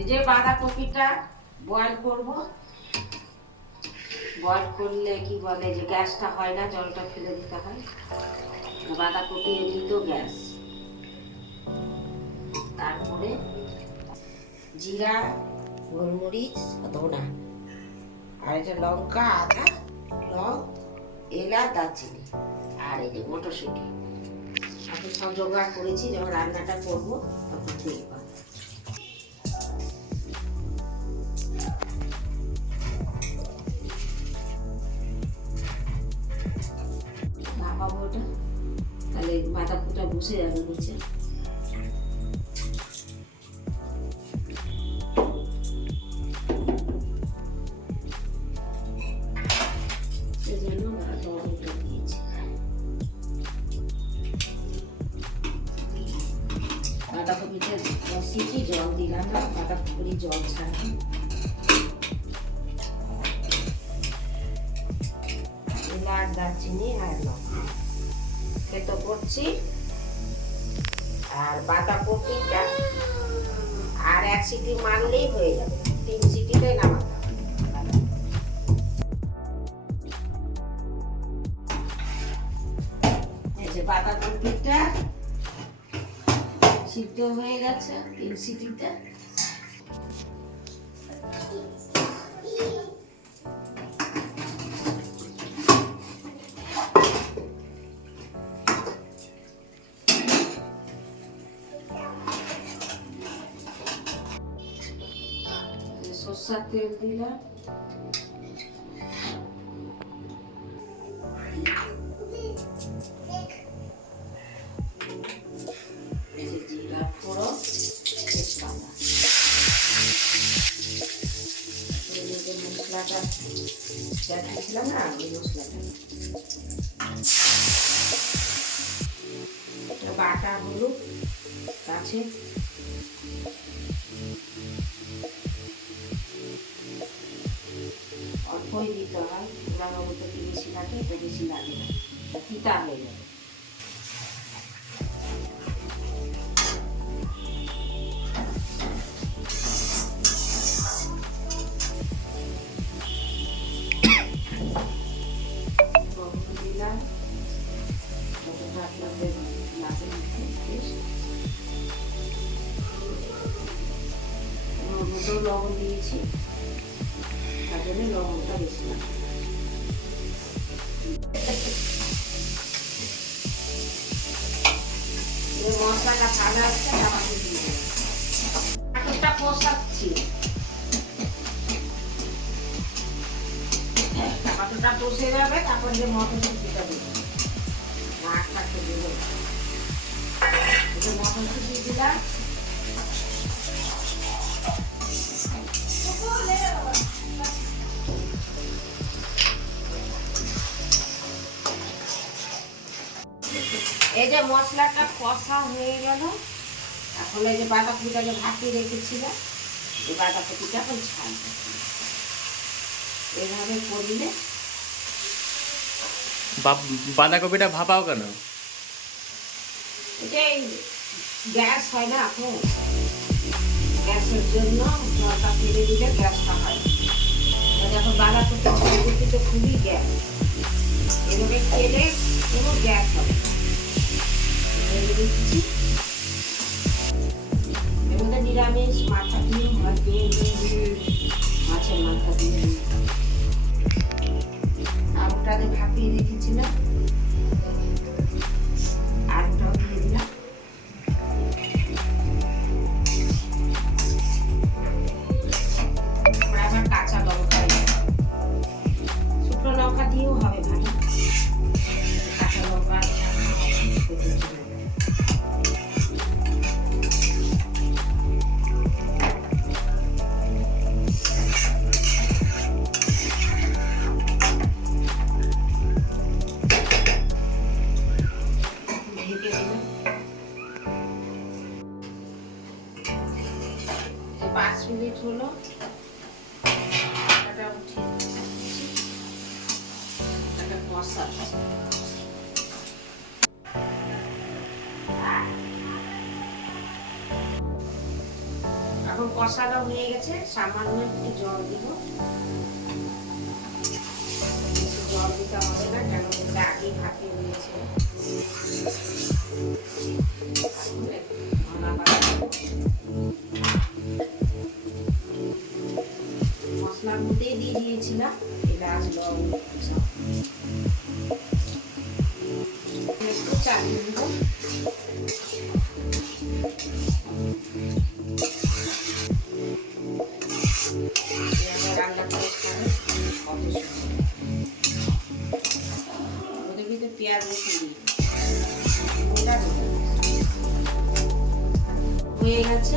এই যে বাঁধাকপিটা বয়েল করব। বয়েল করলে কি বলে যে গ্যাসটা হয় না, জলটা ফেলে দিতে হয়। বাঁধাকপি এমনিতেও গ্যাস। তারপরে জিরা, গোলমরিচ, ধনা, আর এটা লঙ্কা, আদা, লং, এলাচ, দারচিনি, আর এই যে মটরশুঁটি। আমি সব জোগাড় করেছি, যখন রান্নাটা করবো তখন দেখবা। ভাপাবো ওটা, তাহলে বাঁধাকপিটা বসে যাবে নিচে। বাঁধাকপিতে সিটি জল দিলাম না, বাঁধাকপির জল ছাড়া। এলাচ, দারচিনি আর লঙ্কা থেতো করছি। আর বাঁধাকপিটা আর এক সিটি মারলেই হয়ে যাবে, 3 সিটিতে নামাতে হবে। এই যে বাঁধাকপিটা সিদ্ধ হয়ে গেছে 3 সিটিতে। সরষের তেল দিলাম, জিরা ফোড়ন, তেজপাতা, মশলাটা দিয়েছিলাম না, ওই মশলাটা বাটা হলুদ আছে, অল্পই দিতে হয়। পোড়া হলুদটা কি বেশি লাগে, এটা বেশি লাগে না, তিতা হয়ে যাবে। দিলাম লবণ দিয়েছি, তার জন্য লবণটা বেশি লাগে। মশলাটা ভাজা হচ্ছে, আমাকে দিয়ে টমাটোটা কষাচ্ছি। টমাটোটা কষে যাবে, তারপর যে মটরশুঁটিটা দেবো, নাকটাকে দেবো। মটরশুঁটি দিলাম, এই যে মশলাটা কষা হয়ে গেল। এখন এই যে বাঁধাকপিটাকে ভাপিয়ে রেখেছিলাম, এই বাঁধাকপিটা এখন ছাড়বে। এভাবে করলে বাঁধাকপিটা ভাপাও কেন? এটাই গ্যাস হয় না, এখন গ্যাসের জন্য জলটা ফেলে দিলে গ্যাসটা হয়। যখন বাঁধাকপিতে খুবই গ্যাস, এভাবে খেলে কোনো গ্যাস হবে। এর মধ্যে নিরামিষ মাথা দিয়ে মাছের মাথা দিয়ে আলুটা যে ভাপিয়ে রেখেছিলাম, আলুটাও দিয়ে দিলাম। আবার কাঁচা লঙ্কা, শুকনো লঙ্কা দিয়েও হবে ভালো, কাঁচা লঙ্কা মিনিট হলো, এখন কষানো হয়ে গেছে, সামান্য একটু জল দিব। জল দিতে হবে না, কেন এটা আগেই ভাতে হয়েছে। মশলার মধ্যেই দিয়ে দিয়েছিলাম এলাচ, লবঙ্গ, একটু চালিয়ে দিব। রান্না করে খাবে কত সুন্দর। ওদের ভিতরে পেঁয়াজ বসে দিই হয়ে গেছে।